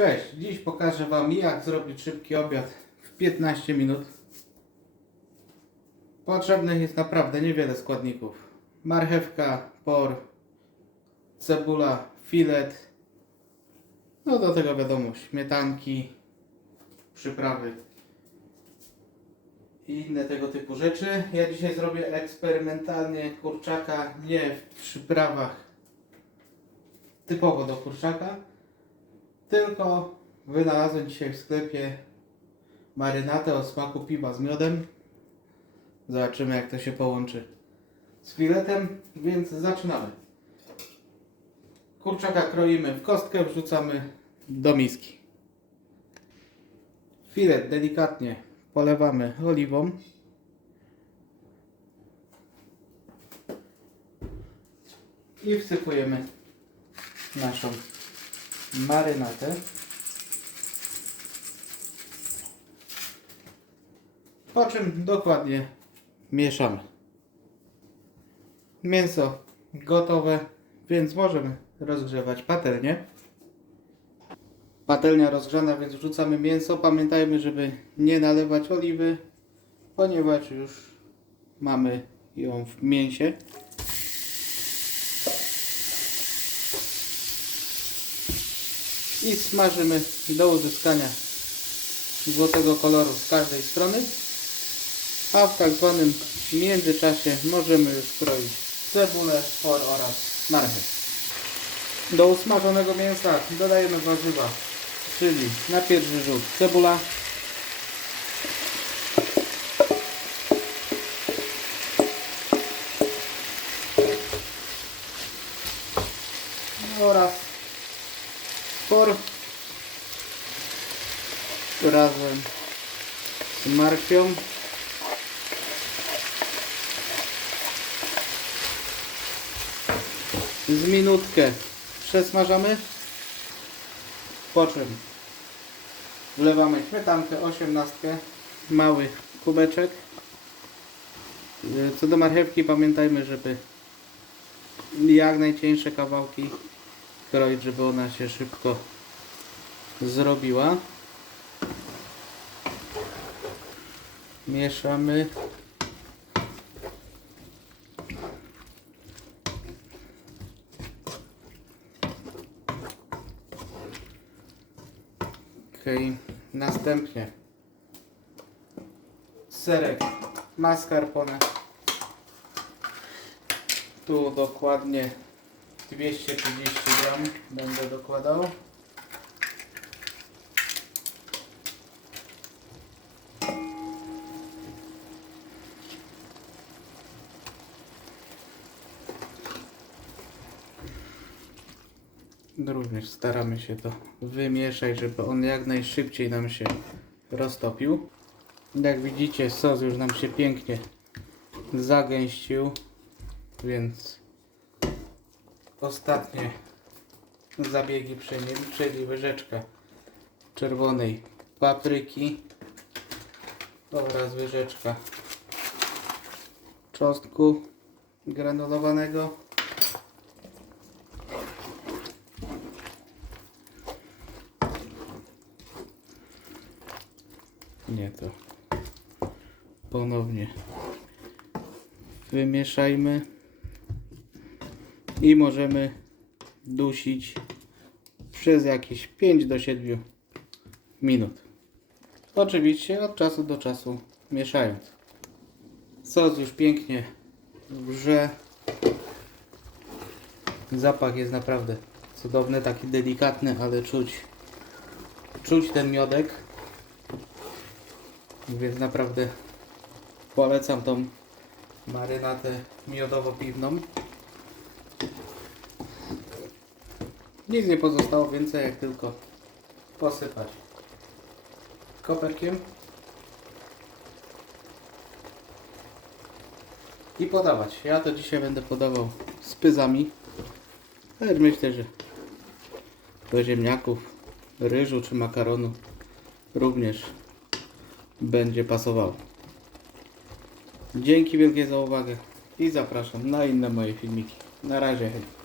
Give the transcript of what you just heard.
Cześć, dziś pokażę Wam jak zrobić szybki obiad w 15 minut. Potrzebnych jest naprawdę niewiele składników. Marchewka, por, cebula, filet. No do tego wiadomo, śmietanki, przyprawy i inne tego typu rzeczy. Ja dzisiaj zrobię eksperymentalnie kurczaka, nie w przyprawach typowo do kurczaka, tylko wynalazłem dzisiaj w sklepie marynatę o smaku piwa z miodem. Zobaczymy jak to się połączy z filetem, więc zaczynamy. Kurczaka kroimy w kostkę, wrzucamy do miski. Filet delikatnie polewamy oliwą. I wsypujemy naszą marynatę. Po czym dokładnie mieszamy. Mięso gotowe, więc możemy rozgrzewać patelnię. Patelnia rozgrzana, więc wrzucamy mięso. Pamiętajmy, żeby nie nalewać oliwy, ponieważ już mamy ją w mięsie. I smażymy do uzyskania złotego koloru z każdej strony. A w tak zwanym międzyczasie możemy już kroić cebulę, por oraz marchew. Do usmażonego mięsa dodajemy warzywa, czyli na pierwszy rzut cebula, oraz por razem z markwią z minutkę. Przesmażamy? Po czym wlewamy śmietankę 18 mały kubeczek. Co do marchewki pamiętajmy żeby jak najcieńsze kawałki kroić, żeby ona się szybko zrobiła. Mieszamy. Ok, następnie serek mascarpone. Tu dokładnie 230 gram będę dokładał. Również staramy się to wymieszać, żeby on jak najszybciej nam się roztopił. Jak widzicie sos już nam się pięknie zagęścił, więc ostatnie zabiegi przy nim, czyli łyżeczka czerwonej papryki oraz łyżeczka czosnku granulowanego. Nie to ponownie wymieszajmy i możemy dusić przez jakieś 5 do 7 minut. Oczywiście od czasu do czasu mieszając. Sos już pięknie wrze. Zapach jest naprawdę cudowny, taki delikatny, ale czuć czuć ten miodek. Więc naprawdę polecam tą marynatę miodowo-piwną. Nic nie pozostało więcej jak tylko posypać koperkiem i podawać. Ja to dzisiaj będę podawał z pyzami. Ale myślę, że do ziemniaków, ryżu czy makaronu również będzie pasowało. Dzięki wielkie za uwagę i zapraszam na inne moje filmiki. Na razie. hej.